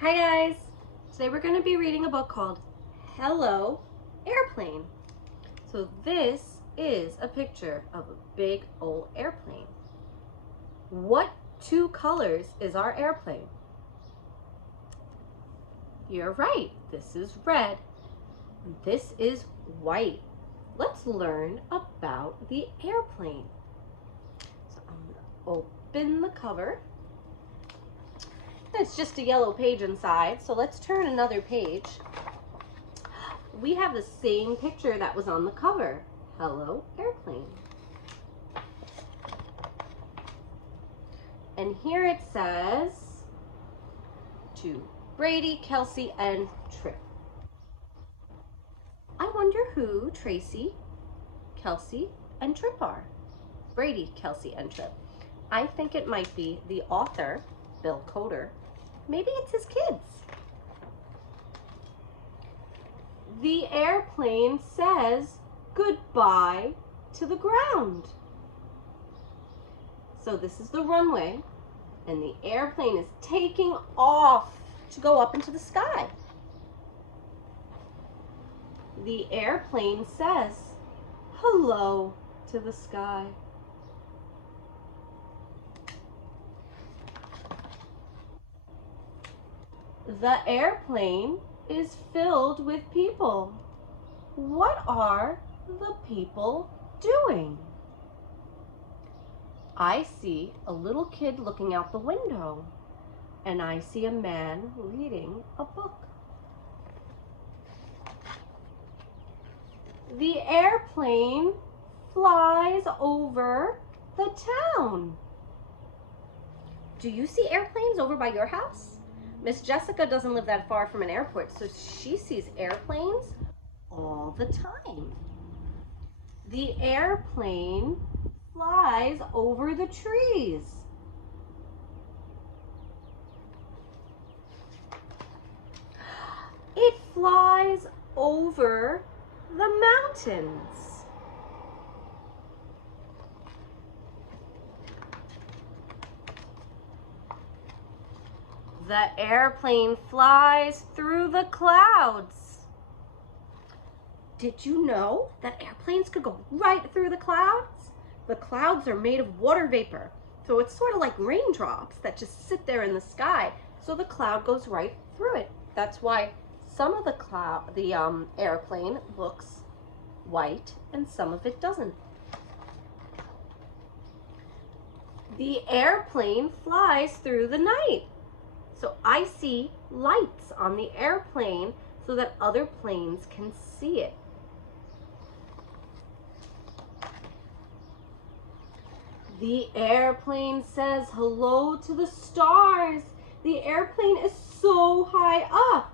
Hi guys! Today we're going to be reading a book called Hello Airplane. So this is a picture of a big old airplane. What two colors is our airplane? You're right, this is red. This is white. Let's learn about the airplane. So I'm going to open the cover. It's just a yellow page inside, so let's turn another page. We have the same picture that was on the cover. Hello Airplane. And here it says to Brady, Kelsey, and Trip. I wonder who Tracy, Kelsey, and Trip are. Brady, Kelsey, and Trip. I think it might be the author, Bill Coder. Maybe it's his kids. The airplane says goodbye to the ground. So this is the runway, and the airplane is taking off to go up into the sky. The airplane says hello to the sky. The airplane is filled with people. What are the people doing? I see a little kid looking out the window, and I see a man reading a book. The airplane flies over the town. Do you see airplanes over by your house? Miss Jessica doesn't live that far from an airport, so she sees airplanes all the time. The airplane flies over the trees. It flies over the mountains. The airplane flies through the clouds. Did you know that airplanes could go right through the clouds? The clouds are made of water vapor, so it's sort of like raindrops that just sit there in the sky, so the cloud goes right through it. That's why some of the airplane looks white and some of it doesn't. The airplane flies through the night. So I see lights on the airplane so that other planes can see it. The airplane says hello to the stars. The airplane is so high up.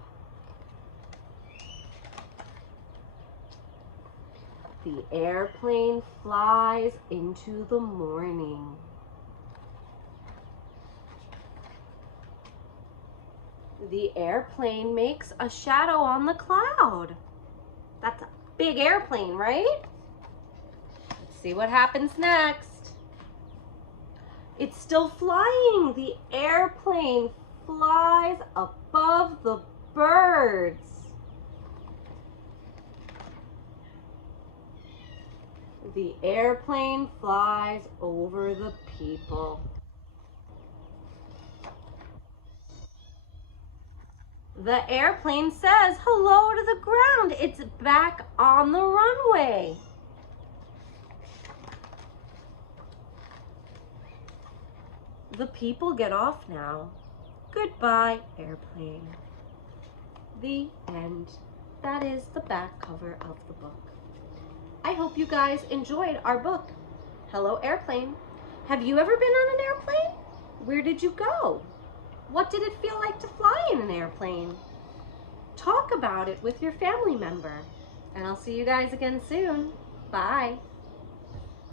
The airplane flies into the morning. The airplane makes a shadow on the cloud. That's a big airplane, right? Let's see what happens next. It's still flying. The airplane flies above the birds. The airplane flies over the people. The airplane says hello to the ground. It's back on the runway. The people get off now. Goodbye, airplane. The end. That is the back cover of the book. I hope you guys enjoyed our book, Hello Airplane. Have you ever been on an airplane? Where did you go? What did it feel like to fly in an airplane? Talk about it with your family member. And I'll see you guys again soon. Bye.